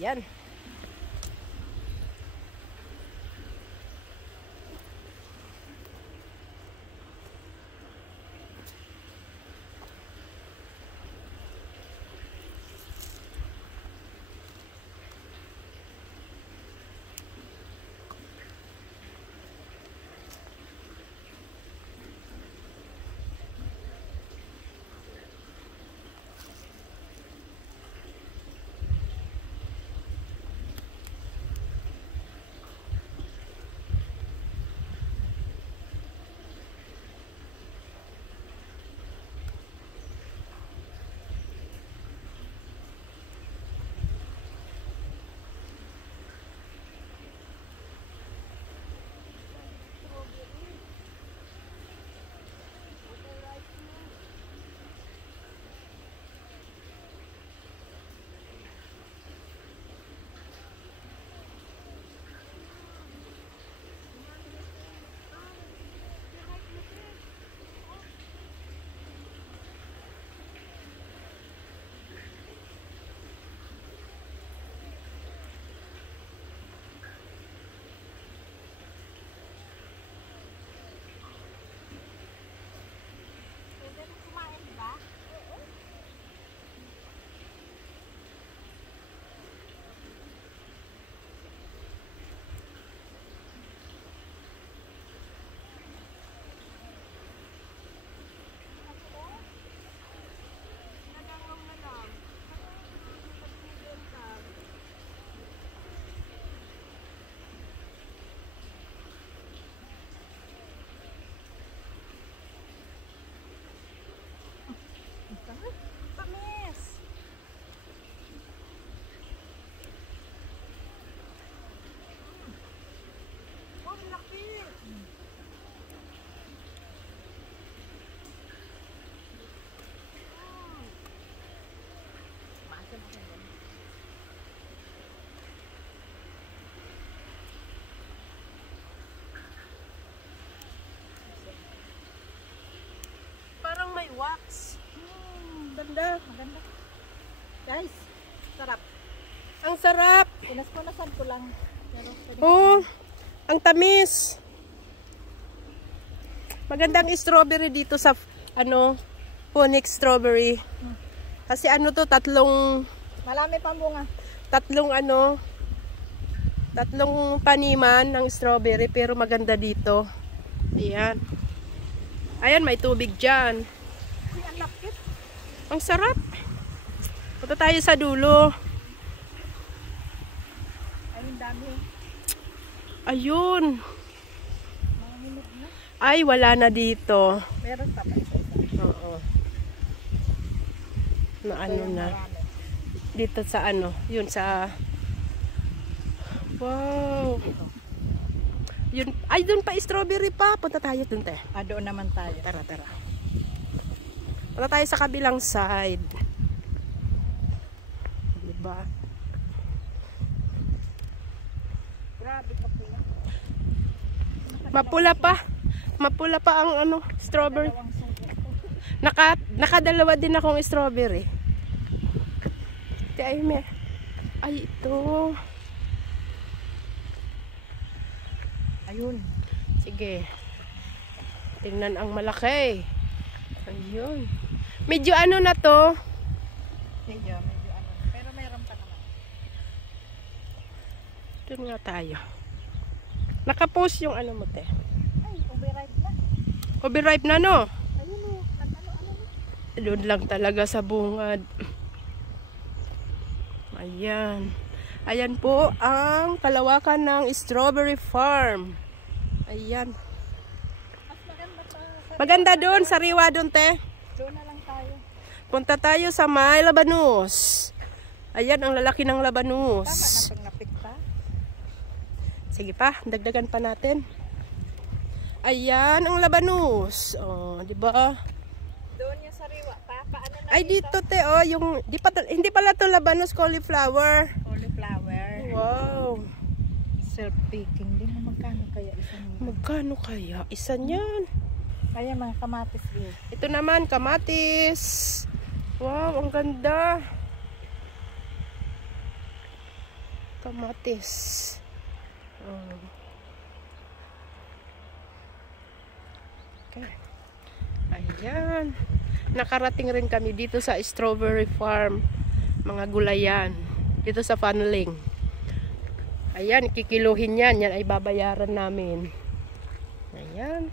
Yan. Tamis. Oh, laki. Parang may wax. Maganda. Maganda. Guys, sarap. Ang sarap. Pinas-punasan ko lang. Pero Oh, ang tamis. Magandang strawberry dito sa ano, Phoenix strawberry. Kasi ano to, tatlong marami pang bunga. tatlong paniman ng strawberry pero maganda dito. Ayan. Ayan, may tubig dyan. Ay, ang lapit. Ang sarap. Punta tayo sa dulo. Ay, ang dami. Ayun. Mga hinog na. Ay, wala na dito. Meron pa ba? Oo. Na ano na. Marami. Dito sa ano, yun sa wow. Yun, ay doon pa strawberry pa. Punta tayo doon, te. Ah, doon naman tayo. Tara, tara. Punta tayo sa kabilang side. Diba? Grabe ka pula. Mapula pa. Mapula pa ang ano, strawberry. Dalawang suko ko. Nakadalawa din akong strawberry. Ay, may. Ay, ito. Ayun. Sige. Tingnan ang malaki. Ayun. Medyo ano na to. Medyo ano. Pero mayroon pa naman. Doon nga tayo. Nakapost yung ano mo, te. Ay, overripe na. Overripe na, no? Ayun o. Ano. Doon lang talaga sa bungad. Ayan. Ayan po ang kalawakan ng strawberry farm. Ayan. Mas maganda pa. Maganda doon, sariwa doon, te. Doon na lang tayo. Punta tayo sa may labanus. Ayan, ang lalaki ng Tama labanus. na pag napikta. Sige pa, dagdagan pa natin. Ayan, ang labanus. Oh, di ba? Doon yung sariwa. Paano na Ay, dito, te, oh, yung, hindi pala to labanus, cauliflower. Cauliflower. Wow. Self-picking din. Magkano kaya isa niya? Magkano kaya? Isa niyan. Kaya mga kamatis din. Ito naman, kamatis. Wow, ang ganda. Kamatis. Oh. Okay. Ayan. Nakarating rin kami dito sa strawberry farm. Mga gulayan. Dito sa Fanling. Ayan, kikiluhin yan. Yan ay babayaran namin. Ayan.